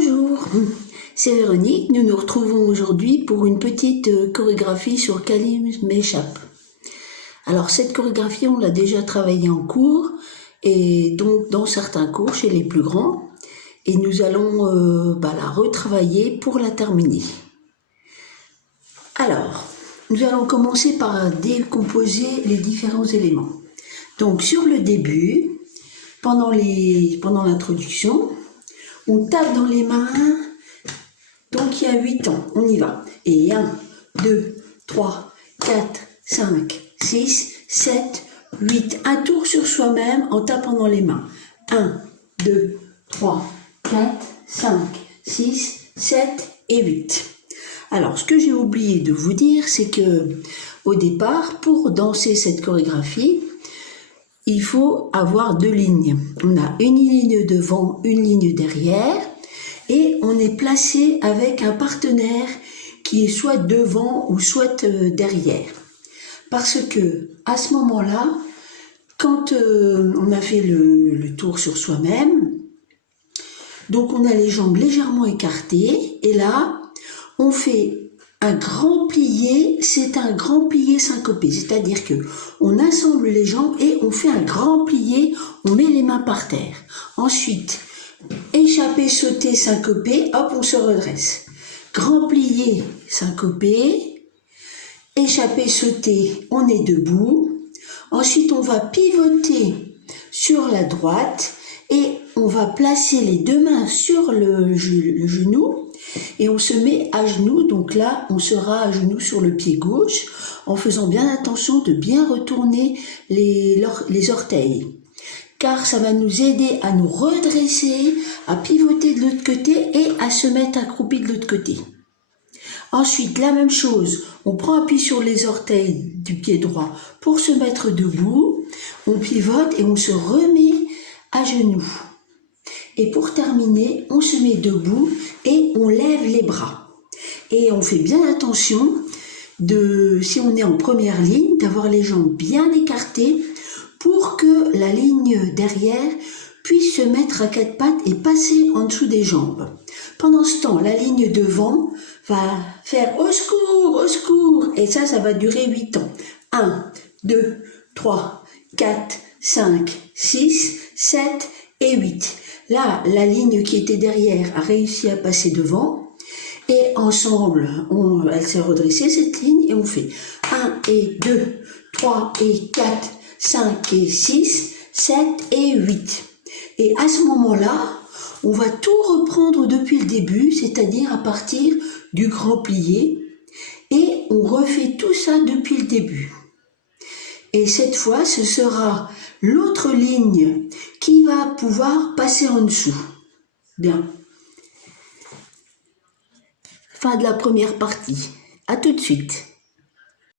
Bonjour, c'est Véronique. Nous nous retrouvons aujourd'hui pour une petite chorégraphie sur Kalim m'échappe. Alors cette chorégraphie, on l'a déjà travaillée en cours et donc dans certains cours chez les plus grands. Et nous allons la retravailler pour la terminer. Alors, nous allons commencer par décomposer les différents éléments. Donc sur le début, pendant l'introduction, on tape dans les mains, donc il y a 8 temps, on y va. Et 1, 2, 3, 4, 5, 6, 7, 8. Un tour sur soi-même en tapant dans les mains. 1, 2, 3, 4, 5, 6, 7 et 8. Alors, ce que j'ai oublié de vous dire, c'est que au départ, pour danser cette chorégraphie, il faut avoir 2 lignes. On a une ligne devant, une ligne derrière, et on est placé avec un partenaire qui est soit devant ou soit derrière. Parce que à ce moment-là, quand on a fait le tour sur soi-même, donc on a les jambes légèrement écartées, et là, on fait un grand plié, c'est un grand plié syncopé, c'est-à-dire que on assemble les jambes et on fait un grand plié, on met les mains par terre. Ensuite, échappé, sauté, syncopé, hop, on se redresse. Grand plié, syncopé, échappé, sauté, on est debout. Ensuite, on va pivoter sur la droite et on va placer les 2 mains sur le genou. Et on se met à genoux, donc là on sera à genoux sur le pied gauche en faisant bien attention de bien retourner les orteils, car ça va nous aider à nous redresser, à pivoter de l'autre côté et à se mettre accroupi de l'autre côté. Ensuite, la même chose, on prend appui sur les orteils du pied droit pour se mettre debout, on pivote et on se remet à genoux. Et pour terminer, on se met debout et on lève les bras. Et on fait bien attention, si on est en première ligne, d'avoir les jambes bien écartées pour que la ligne derrière puisse se mettre à 4 pattes et passer en dessous des jambes. Pendant ce temps, la ligne devant va faire « au secours, au secours » et ça va durer 8 temps. 1, 2, 3, 4, 5, 6, 7 et 8. Là, la ligne qui était derrière a réussi à passer devant et ensemble, elle s'est redressée cette ligne et on fait 1 et 2, 3 et 4, 5 et 6, 7 et 8. Et à ce moment-là, on va tout reprendre depuis le début, c'est-à-dire à partir du grand plié et on refait tout ça depuis le début. Et cette fois, ce sera l'autre ligne qui va pouvoir passer en dessous. Bien. Fin de la première partie. À tout de suite.